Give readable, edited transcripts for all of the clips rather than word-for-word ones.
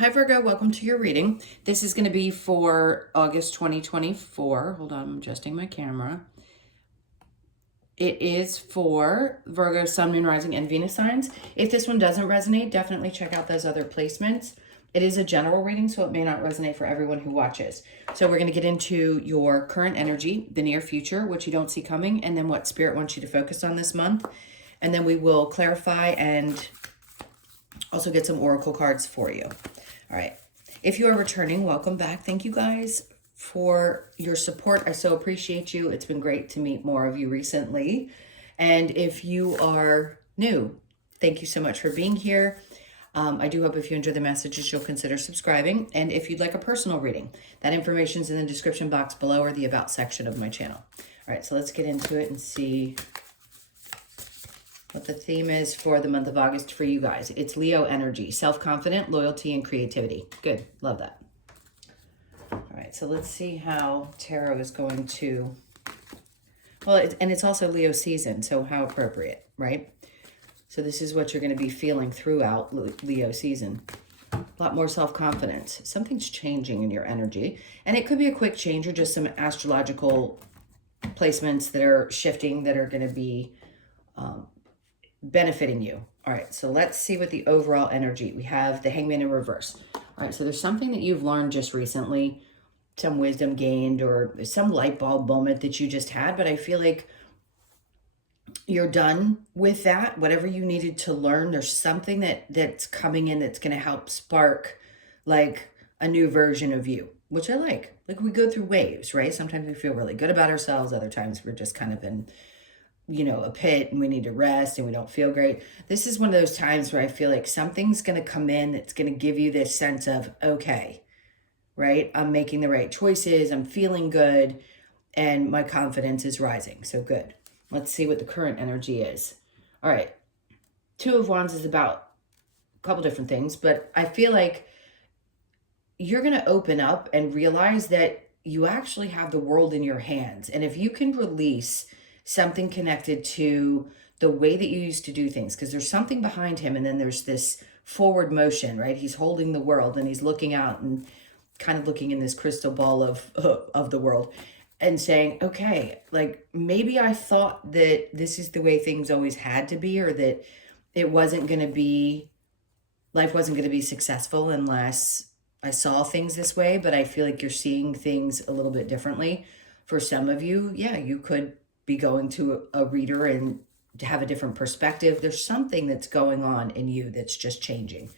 Hi Virgo, welcome to your reading. This is going to be for August 2024. Hold on, I'm adjusting my camera. It is for Virgo, Sun, Moon, Rising, and Venus signs. If this one doesn't resonate, definitely check out those other placements. It is a general reading, so it may not resonate for everyone who watches. So we're going to get into your current energy, the near future, what you don't see coming, and then what Spirit wants you to focus on this month. And then we will clarify and also get some oracle cards for you. All right. If you are returning, welcome back. Thank you guys for your support. I so appreciate you. It's been great to meet more of you recently. And if you are new, thank you so much for being here. I do hope if you enjoy the messages, you'll consider subscribing. And if you'd like a personal reading, that information is in the description box below or the About section of my channel. All right, so let's get into it and see what the theme is for the month of August for you guys. It's Leo energy, self-confident, loyalty, and creativity. Good, love that. All right, so let's see how tarot is going to, well, and it's also Leo season, so how appropriate, right? So this is what you're going to be feeling throughout Leo season. A lot more self-confidence. Something's changing in your energy, and it could be a quick change or just some astrological placements that are shifting that are going to be benefiting you. All right, so let's see what the overall energy. We have the Hangman in reverse. All right, so there's something that you've learned just recently, some wisdom gained or some light bulb moment that you just had, but I feel like you're done with that. Whatever you needed to learn, there's something that's coming in that's going to help spark like a new version of you, which I like. Like we go through waves, right? Sometimes we feel really good about ourselves. Other times we're just kind of in, you know, a pit and we need to rest and we don't feel great. This is one of those times where I feel like something's going to come in that's going to give you this sense of, okay, right? I'm making the right choices. I'm feeling good and my confidence is rising. So good. Let's see what the current energy is. All right. Two of Wands is about a couple different things, but I feel like you're going to open up and realize that you actually have the world in your hands. And if you can release something connected to the way that you used to do things, because there's something behind him and then there's this forward motion, right? He's holding the world and he's looking out and kind of looking in this crystal ball of the world and saying, okay, like maybe I thought that this is the way things always had to be, or that it wasn't going to be, life wasn't going to be successful unless I saw things this way, but I feel like you're seeing things a little bit differently. For some of you, yeah, you could be going to a reader and to have a different perspective. There's something that's going on in you that's just changing.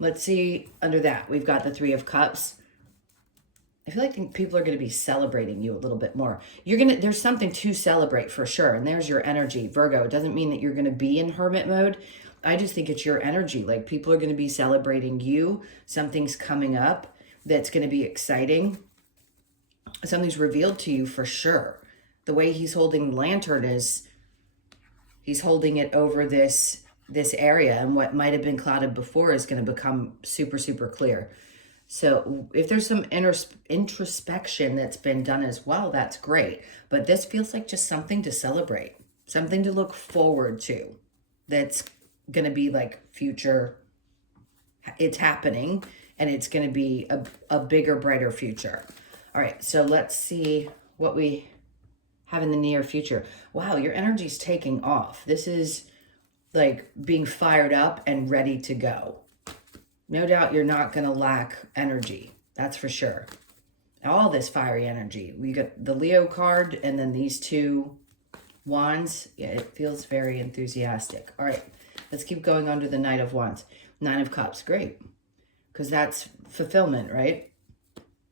Let's see under that. We've got the Three of Cups. I feel like people are going to be celebrating you a little bit more. There's something to celebrate for sure. And there's your energy, Virgo. It doesn't mean that you're going to be in hermit mode. I just think it's your energy. Like people are going to be celebrating you. Something's coming up that's going to be exciting. Something's revealed to you for sure. The way he's holding the lantern is he's holding it over this area, and what might have been clouded before is going to become super, super clear. So if there's some introspection that's been done as well, that's great. But this feels like just something to celebrate, something to look forward to that's going to be like future. It's happening and it's going to be a bigger, brighter future. All right, so let's see what we have in the near future. Wow, your energy's taking off. This is like being fired up and ready to go. No doubt you're not going to lack energy. That's for sure. All this fiery energy. We got the Leo card and then these two wands. Yeah, it feels very enthusiastic. All right, let's keep going on to the Knight of Wands. Nine of Cups, great. Because that's fulfillment, right?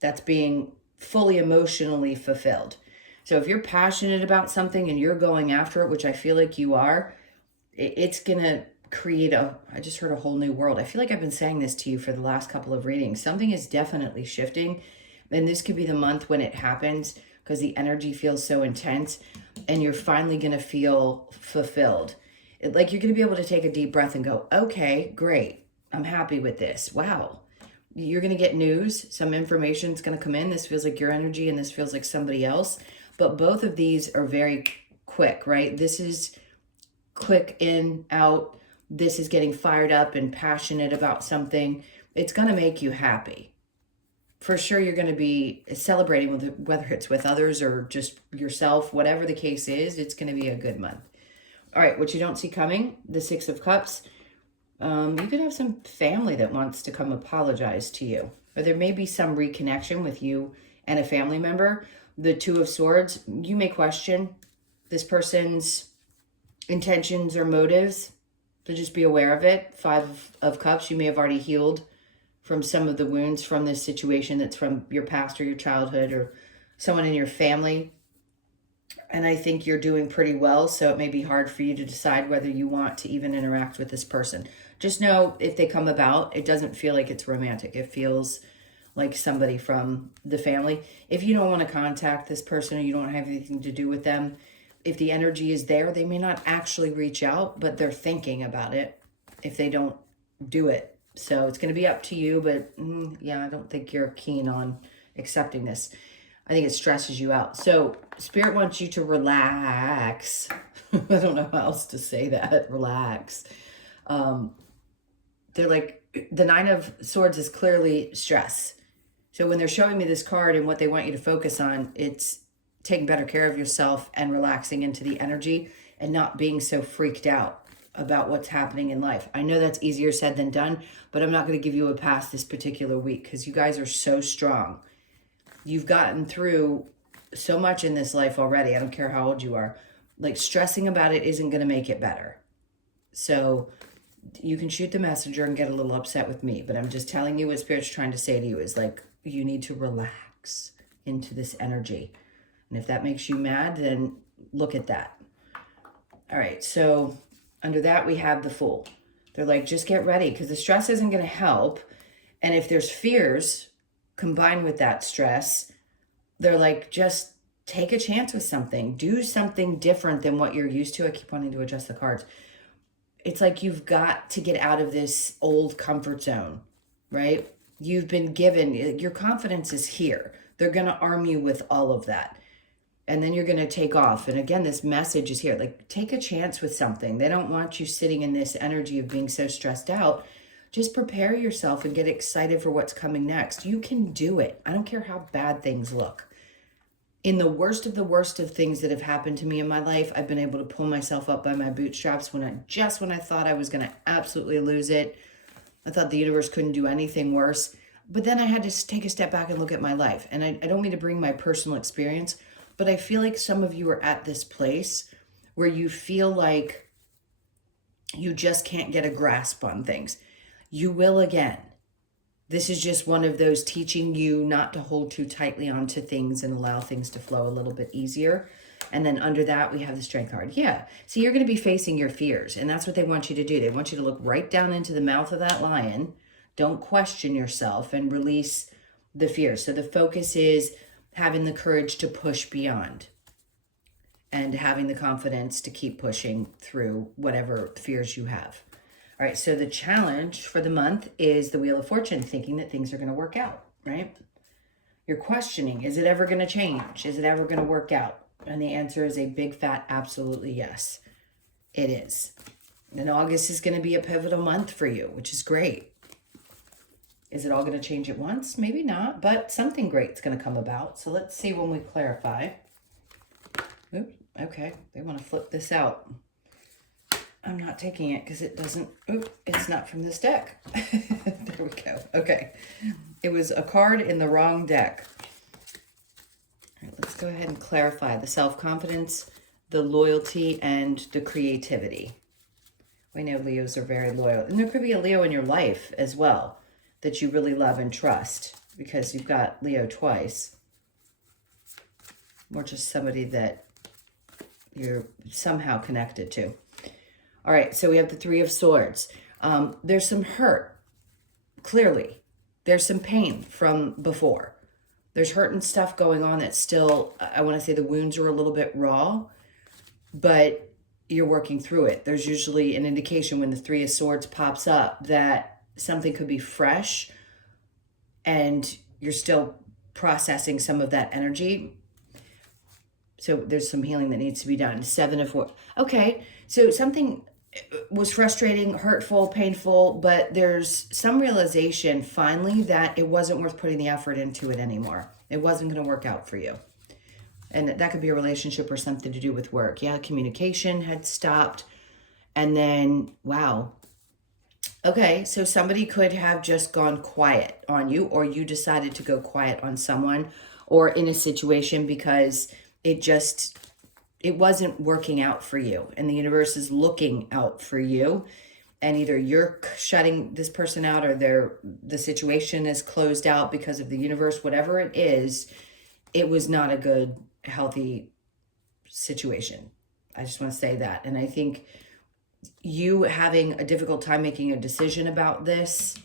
That's being fully emotionally fulfilled. So if you're passionate about something and you're going after it, which I feel like you are, it's going to create I just heard a whole new world. I feel like I've been saying this to you for the last couple of readings. Something is definitely shifting. And this could be the month when it happens because the energy feels so intense and you're finally going to feel fulfilled. Like you're going to be able to take a deep breath and go, okay, great. I'm happy with this. Wow. You're going to get news. Some information is going to come in. This feels like your energy and this feels like somebody else. But both of these are very quick, right? This is quick in, out. This is getting fired up and passionate about something. it's going to make you happy. For sure, you're going to be celebrating with whether it's with others or just yourself, whatever the case is, it's going to be a good month. All right, what you don't see coming, the Six of Cups. You could have some family that wants to come apologize to you, or there may be some reconnection with you and a family member. The Two of Swords, you may question this person's intentions or motives, so just be aware of it. Five of Cups, you may have already healed from some of the wounds from this situation that's from your past or your childhood or someone in your family. And I think you're doing pretty well, so it may be hard for you to decide whether you want to even interact with this person. Just know if they come about, it doesn't feel like it's romantic. It feels like somebody from the family. If you don't want to contact this person or you don't have anything to do with them, if the energy is there, they may not actually reach out, but they're thinking about it if they don't do it. So it's going to be up to you, but yeah, I don't think you're keen on accepting this. I think it stresses you out. So Spirit wants you to relax. I don't know how else to say that. Relax. They're like, the Nine of Swords is clearly stress. So when they're showing me this card and what they want you to focus on, it's taking better care of yourself and relaxing into the energy and not being so freaked out about what's happening in life. I know that's easier said than done, but I'm not going to give you a pass this particular week because you guys are so strong. You've gotten through so much in this life already. I don't care how old you are. Like, stressing about it isn't going to make it better. So you can shoot the messenger and get a little upset with me, but I'm just telling you what Spirit's trying to say to you is like, you need to relax into this energy. And if that makes you mad, then look at that. All right, so under that, we have the Fool. They're like, just get ready because the stress isn't going to help. And if there's fears combined with that stress, they're like, just take a chance with something. Do something different than what you're used to. I keep wanting to adjust the cards. It's like you've got to get out of this old comfort zone, right? You've been given, your confidence is here. They're going to arm you with all of that. And then you're going to take off. And again, this message is here. Like, take a chance with something. They don't want you sitting in this energy of being so stressed out. Just prepare yourself and get excited for what's coming next. You can do it. I don't care how bad things look. In the worst of things that have happened to me in my life, I've been able to pull myself up by my bootstraps when I thought I was going to absolutely lose it. I thought the universe couldn't do anything worse. But then I had to take a step back and look at my life. And I don't mean to bring my personal experience, but I feel like some of you are at this place where you feel like you just can't get a grasp on things. You will again. This is just one of those teaching you not to hold too tightly onto things and allow things to flow a little bit easier. And then under that, we have the Strength card. Yeah. So you're going to be facing your fears. And that's what they want you to do. They want you to look right down into the mouth of that lion. Don't question yourself and release the fears. So the focus is having the courage to push beyond and having the confidence to keep pushing through whatever fears you have. All right, so the challenge for the month is the Wheel of Fortune, thinking that things are going to work out, right? You're questioning, is it ever going to change? Is it ever going to work out? And the answer is a big fat absolutely yes, it is. And August is going to be a pivotal month for you, which is great. Is it all going to change at once? Maybe not, but something great's going to come about. So let's see when we clarify. Oops, okay, they want to flip this out. I'm not taking it because it doesn't, it's not from this deck. There we go. Okay. It was a card in the wrong deck. All right, let's go ahead and clarify the self-confidence, the loyalty, and the creativity. We know Leos are very loyal. And there could be a Leo in your life as well that you really love and trust because you've got Leo twice. Or just somebody that you're somehow connected to. All right, so we have the Three of Swords. There's some hurt, clearly. There's some pain from before. There's hurt and stuff going on that's still, I want to say the wounds are a little bit raw, but you're working through it. There's usually an indication when the Three of Swords pops up that something could be fresh and you're still processing some of that energy. So there's some healing that needs to be done. Seven of Wands. Okay, so something was frustrating, hurtful, painful, but there's some realization finally that it wasn't worth putting the effort into it anymore. It wasn't going to work out for you. And that could be a relationship or something to do with work. Yeah, communication had stopped. And then, wow. Okay, so somebody could have just gone quiet on you, or you decided to go quiet on someone or in a situation because it wasn't working out for you, and the universe is looking out for you, and either you're shutting this person out or the situation is closed out because of the universe. Whatever it is, it was not a good, healthy situation. I just want to say that. And I think you having a difficult time making a decision about this,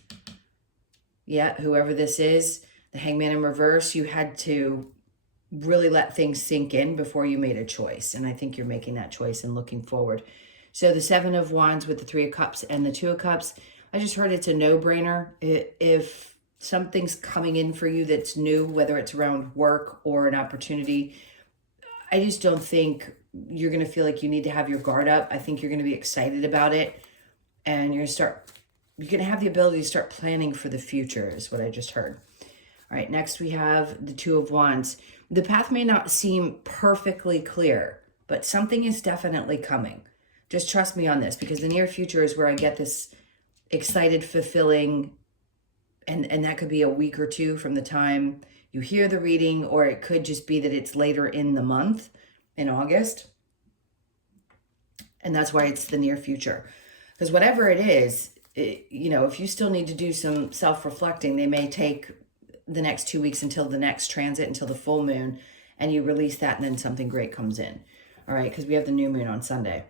yeah, whoever this is, the Hangman in reverse, you had to really let things sink in before you made a choice. And I think you're making that choice and looking forward. So the Seven of Wands with the Three of Cups and the Two of Cups, I just heard it's a no-brainer. If something's coming in for you that's new, whether it's around work or an opportunity, I just don't think you're going to feel like you need to have your guard up. I think you're going to be excited about it, and you're going to have the ability to start planning for the future is what I just heard. All right, next we have the Two of Wands. The path may not seem perfectly clear, but something is definitely coming. Just trust me on this, because the near future is where I get this excited, fulfilling, and that could be a week or two from the time you hear the reading, or it could just be that it's later in the month, in August. And that's why it's the near future. Because whatever it is, if you still need to do some self-reflecting, they may take the next 2 weeks until the next transit, until the full moon, and you release that, and then something great comes in. All right, because we have the new moon on Sunday.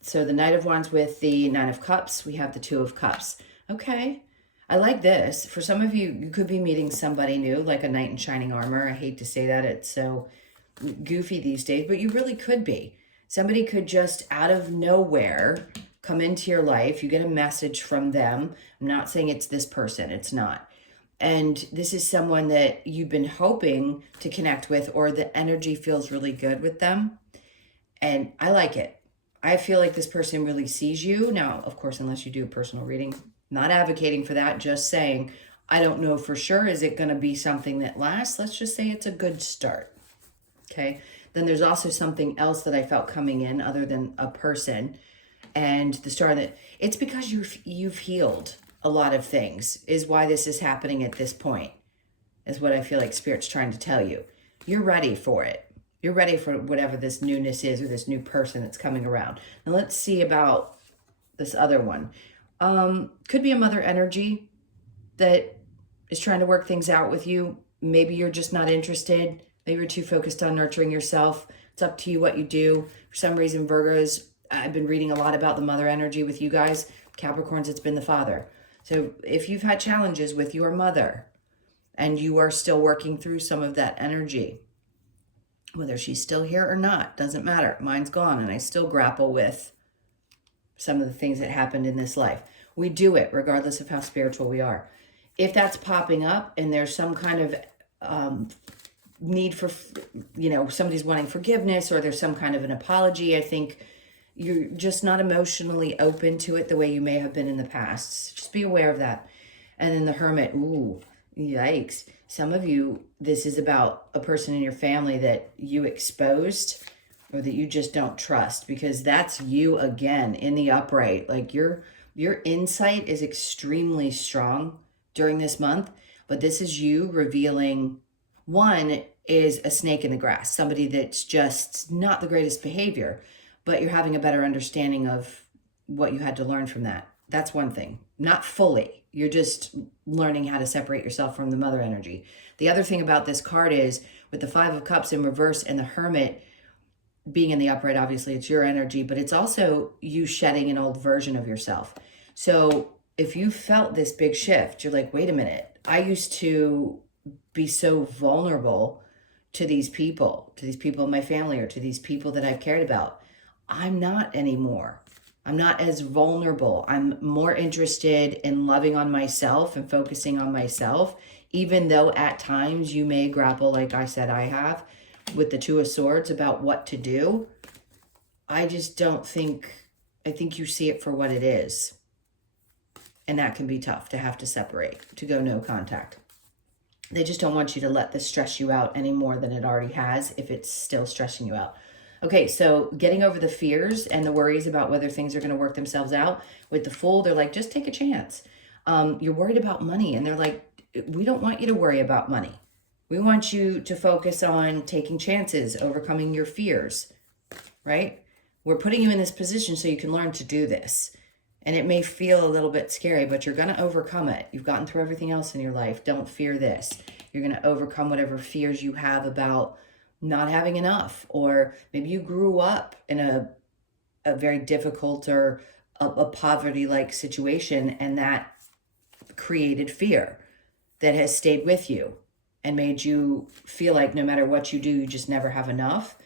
So the Knight of Wands with the Nine of Cups, we have the Two of Cups. Okay, I like this. For some of you, you could be meeting somebody new, like a knight in shining armor. I hate to say that. It's so goofy these days, but you really could be. Somebody could just out of nowhere come into your life. You get a message from them. I'm not saying it's this person. It's not. And this is someone that you've been hoping to connect with, or the energy feels really good with them. And I like it. I feel like this person really sees you. Now, of course, unless you do a personal reading, not advocating for that, just saying, I don't know for sure. Is it going to be something that lasts? Let's just say it's a good start. Okay. Then there's also something else that I felt coming in other than a person. And the start of it, it's because you've healed a lot of things, is why this is happening at this point, is what I feel like Spirit's trying to tell you. You're ready for it. You're ready for whatever this newness is, or this new person that's coming around. Now let's see about this other one. Could be a mother energy that is trying to work things out with you. Maybe you're just not interested. Maybe you're too focused on nurturing yourself. It's up to you what you do. For some reason, Virgos, I've been reading a lot about the mother energy with you guys. Capricorns, it's been the father. So if you've had challenges with your mother and you are still working through some of that energy, whether she's still here or not, doesn't matter. Mine's gone, and I still grapple with some of the things that happened in this life. We do it regardless of how spiritual we are. If that's popping up and there's some kind of need for, somebody's wanting forgiveness, or there's some kind of an apology, I think you're just not emotionally open to it the way you may have been in the past. Just be aware of that. And then the Hermit, ooh, yikes. Some of you, this is about a person in your family that you exposed, or that you just don't trust, because that's you again in the upright. Like your insight is extremely strong during this month, but this is you revealing, one is a snake in the grass, somebody that's just not the greatest behavior, but you're having a better understanding of what you had to learn from that. That's one thing. Not fully. You're just learning how to separate yourself from the mother energy. The other thing about this card is, with the Five of Cups in reverse and the Hermit being in the upright, obviously it's your energy, but it's also you shedding an old version of yourself. So if you felt this big shift, you're like, wait a minute, I used to be so vulnerable to these people in my family, or to these people that I've cared about. I'm not anymore. I'm not as vulnerable. I'm more interested in loving on myself and focusing on myself, even though at times you may grapple, like I said I have, with the Two of Swords about what to do. I just don't think I think you see it for what it is. And that can be tough to have to separate, to go no contact. They just don't want you to let this stress you out any more than it already has if it's still stressing you out. Okay, so getting over the fears and the worries about whether things are going to work themselves out. With the Fool, they're like, just take a chance. You're worried about money, and they're like, we don't want you to worry about money. We want you to focus on taking chances, overcoming your fears, right? We're putting you in this position so you can learn to do this. And it may feel a little bit scary, but you're going to overcome it. You've gotten through everything else in your life. Don't fear this. You're going to overcome whatever fears you have about not having enough. Or maybe you grew up in a very difficult or a poverty-like situation, and that created fear that has stayed with you and made you feel like no matter what you do, you just never have enough.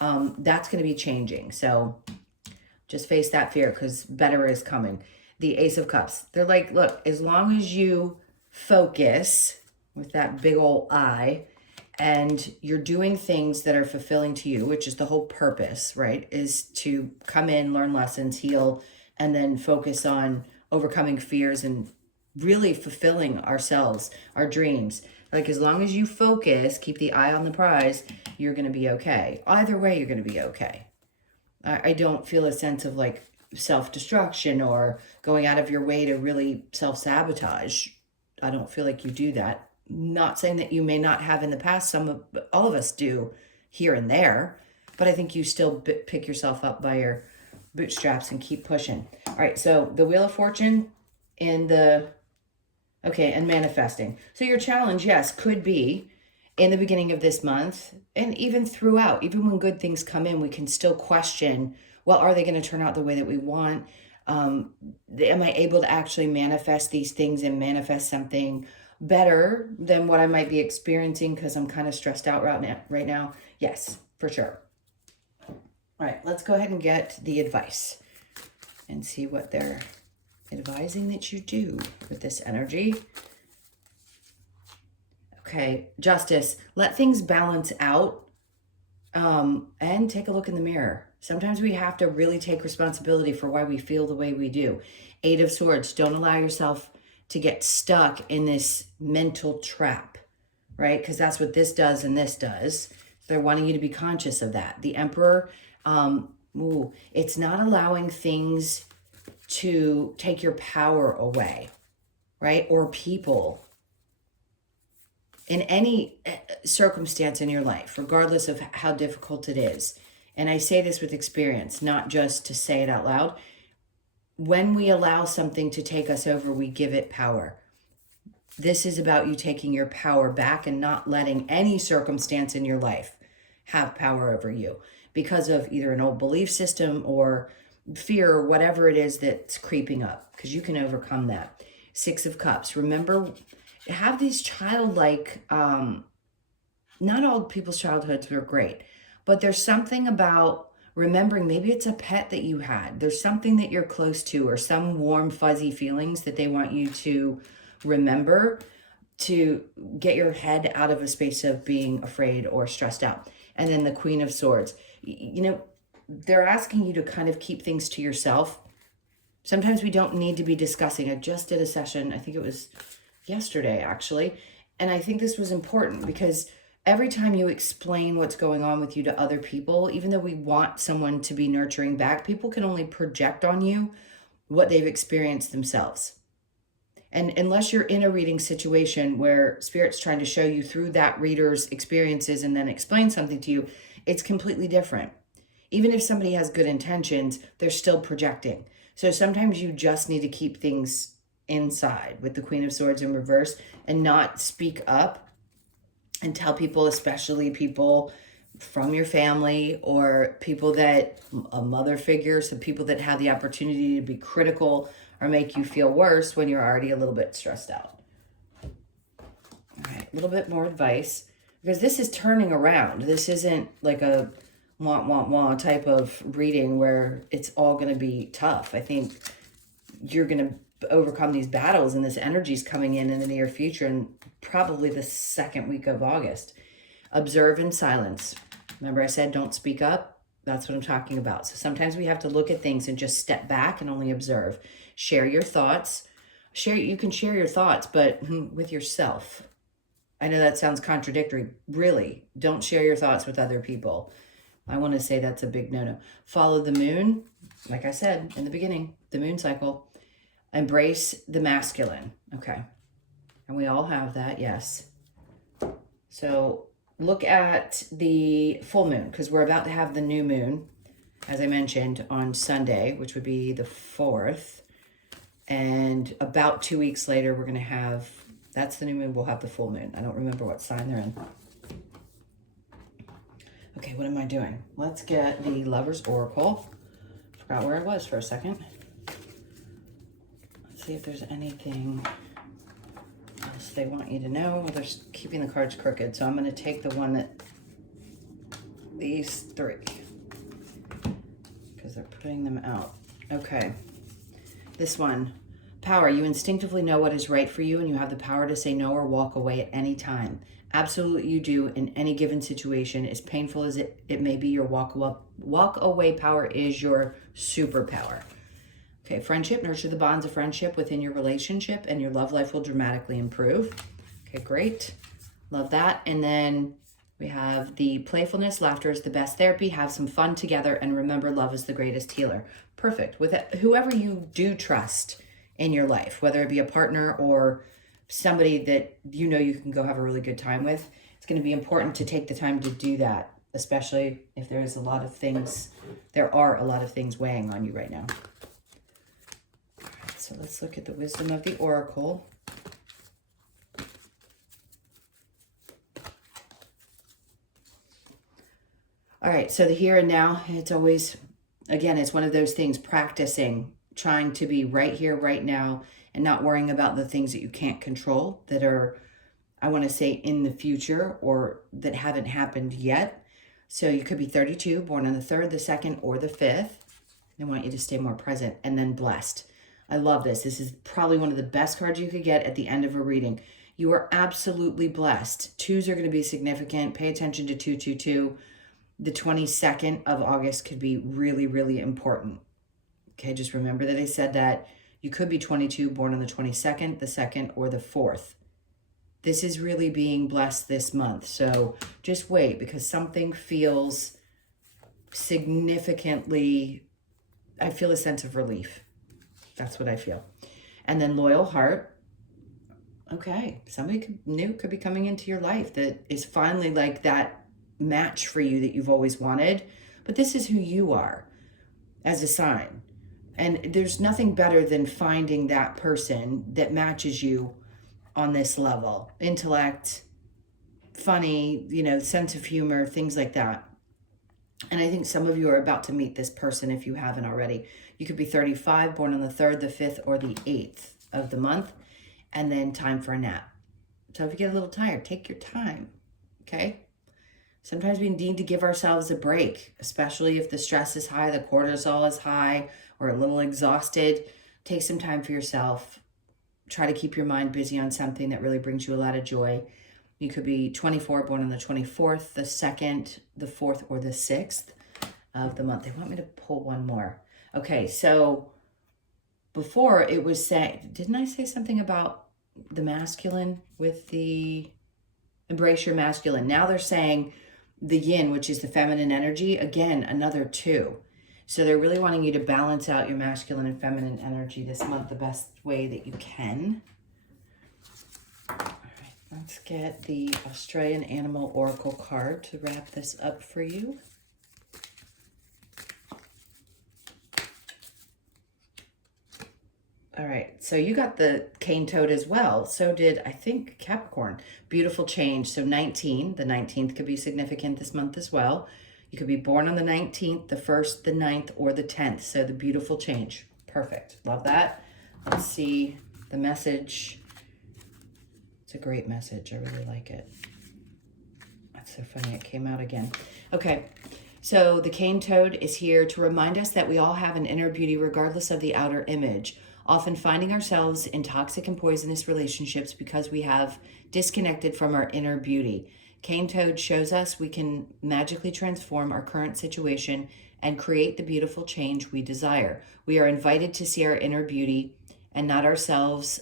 That's going to be changing. So just face that fear, because better is coming. The Ace of Cups. They're like, look, as long as you focus with that big old eye and you're doing things that are fulfilling to you, which is the whole purpose, right? Is to come in, learn lessons, heal, and then focus on overcoming fears and really fulfilling ourselves, our dreams. Like, as long as you focus, keep the eye on the prize, you're going to be okay. Either way, you're going to be okay. I don't feel a sense of like self-destruction or going out of your way to really self-sabotage. I don't feel like you do that. Not saying that you may not have in the past. All of us do here and there, but I think you still pick yourself up by your bootstraps and keep pushing. All right, so the Wheel of Fortune and and manifesting. So your challenge, yes, could be in the beginning of this month, and even throughout, even when good things come in, we can still question, well, are they going to turn out the way that we want? Am I able to actually manifest these things and manifest something better than what I might be experiencing because I'm kind of stressed out right now? Yes, for sure. All right, let's go ahead and get the advice and see what they're advising that you do with this energy. Okay, Justice, let things balance out, and take a look in the mirror. Sometimes we have to really take responsibility for why we feel the way we do. Eight of Swords, don't allow yourself to get stuck in this mental trap, right? Because that's what this does and this does. They're wanting you to be conscious of that. The Emperor, it's not allowing things to take your power away, right? Or people. In any circumstance in your life, regardless of how difficult it is. And I say this with experience, not just to say it out loud. When we allow something to take us over, we give it power. This is about you taking your power back and not letting any circumstance in your life have power over you because of either an old belief system or fear or whatever it is that's creeping up, because you can overcome that. Six of Cups. Remember, have these childlike, not all people's childhoods were great, but there's something about remembering, maybe it's a pet that you had. There's something that you're close to, or some warm, fuzzy feelings that they want you to remember to get your head out of a space of being afraid or stressed out. And then the Queen of Swords, they're asking you to kind of keep things to yourself. Sometimes we don't need to be discussing. I just did a session, I think it was yesterday actually, and I think this was important because every time you explain what's going on with you to other people, even though we want someone to be nurturing back, people can only project on you what they've experienced themselves. And unless you're in a reading situation where Spirit's trying to show you through that reader's experiences and then explain something to you, it's completely different. Even if somebody has good intentions, they're still projecting. So sometimes you just need to keep things inside with the Queen of Swords in reverse and not speak up and tell people, especially people from your family or people that, a mother figure, so people that have the opportunity to be critical or make you feel worse when you're already a little bit stressed out. All right, a little bit more advice, because this is turning around. This isn't like a wah type of reading where it's all going to be tough. I think you're going to overcome these battles, and this energy is coming in the near future, and probably the second week of August. Observe in silence. Remember I said don't speak up? That's what I'm talking about. So sometimes we have to look at things and just step back and only observe. Share your thoughts. You can share your thoughts, but with yourself. I know that sounds contradictory. Really, don't share your thoughts with other people. I want to say that's a big no-no. Follow the moon. Like I said in the beginning, the moon cycle. Embrace the masculine. Okay. And we all have that, yes. So look at the full moon, because we're about to have the new moon, as I mentioned, on Sunday, which would be the 4th. And about 2 weeks later, we're going to have, that's the new moon, we'll have the full moon. I don't remember what sign they're in. Okay, what am I doing? Let's get the Lover's Oracle. Forgot where I was for a second. Let's see if there's anything else they want you to know. They're keeping the cards crooked, so I'm going to take the one that, these 3, because they're putting them out. Okay, this one. Power. You instinctively know what is right for you, and you have the power to say no or walk away at any time. Absolutely you do in any given situation. As painful as it may be, your walk away power is your superpower. Okay, friendship. Nurture the bonds of friendship within your relationship, and your love life will dramatically improve. Okay, great. Love that. And then we have the playfulness. Laughter is the best therapy. Have some fun together, and remember, love is the greatest healer. Perfect. With whoever you do trust in your life, whether it be a partner or somebody that you know you can go have a really good time with, it's going to be important to take the time to do that, especially if there are a lot of things weighing on you right now. All right, so let's look at the wisdom of the Oracle. All right, so the here and now, it's always, again, it's one of those things, practicing, trying to be right here, right now, and not worrying about the things that you can't control that are, I want to say, in the future or that haven't happened yet. So you could be 32, born on the 3rd, the 2nd, or the 5th. They want you to stay more present, and then blessed. I love this. This is probably one of the best cards you could get at the end of a reading. You are absolutely blessed. 2s are going to be significant. Pay attention to 222. The 22nd of August could be really, really important. Okay, just remember that I said that you could be 22, born on the 22nd, the 2nd, or the 4th. This is really being blessed this month. So just wait, because something feels significantly, I feel a sense of relief. That's what I feel. And then loyal heart. Okay, somebody new could be coming into your life that is finally like that match for you that you've always wanted. But this is who you are as a sign. And there's nothing better than finding that person that matches you on this level. Intellect, funny, sense of humor, things like that. And I think some of you are about to meet this person if you haven't already. You could be 35, born on the 3rd, the 5th, or the 8th of the month. And then time for a nap. So if you get a little tired, take your time, okay? Sometimes we need to give ourselves a break, especially if the stress is high, the cortisol is high, or a little exhausted. Take some time for yourself. Try to keep your mind busy on something that really brings you a lot of joy. You could be 24, born on the 24th, the 2nd, the 4th, or the 6th of the month. They want me to pull one more. Okay, so before it was saying, didn't I say something about the masculine with the embrace your masculine? Now they're saying the yin, which is the feminine energy, again, another 2. So they're really wanting you to balance out your masculine and feminine energy this month the best way that you can. All right, let's get the Australian Animal Oracle card to wrap this up for you. All right, so you got the cane toad as well. So did, I think, Capricorn. Beautiful change. So 19, the 19th could be significant this month as well. You could be born on the 19th, the 1st, the 9th, or the 10th. So the beautiful change. Perfect. Love that. Let's see the message. It's a great message. I really like it. That's so funny. It came out again. Okay. So the cane toad is here to remind us that we all have an inner beauty regardless of the outer image. Often finding ourselves in toxic and poisonous relationships because we have disconnected from our inner beauty. Cane Toad shows us we can magically transform our current situation and create the beautiful change we desire. We are invited to see our inner beauty and not ourselves,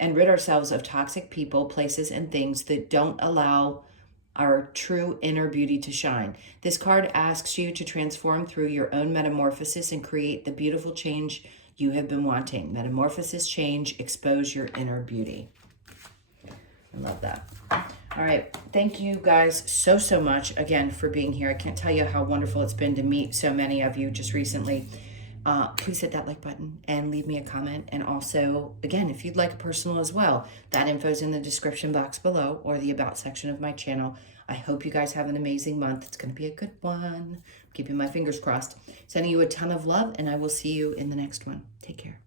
and rid ourselves of toxic people, places, and things that don't allow our true inner beauty to shine. This card asks you to transform through your own metamorphosis and create the beautiful change you have been wanting. Metamorphosis, change, expose your inner beauty. I love that. All right. Thank you guys so much again for being here. I can't tell you how wonderful it's been to meet so many of you just recently. Please hit that like button and leave me a comment. And also, again, if you'd like a personal as well, that info is in the description box below or the about section of my channel. I hope you guys have an amazing month. It's going to be a good one. I'm keeping my fingers crossed. Sending you a ton of love, and I will see you in the next one. Take care.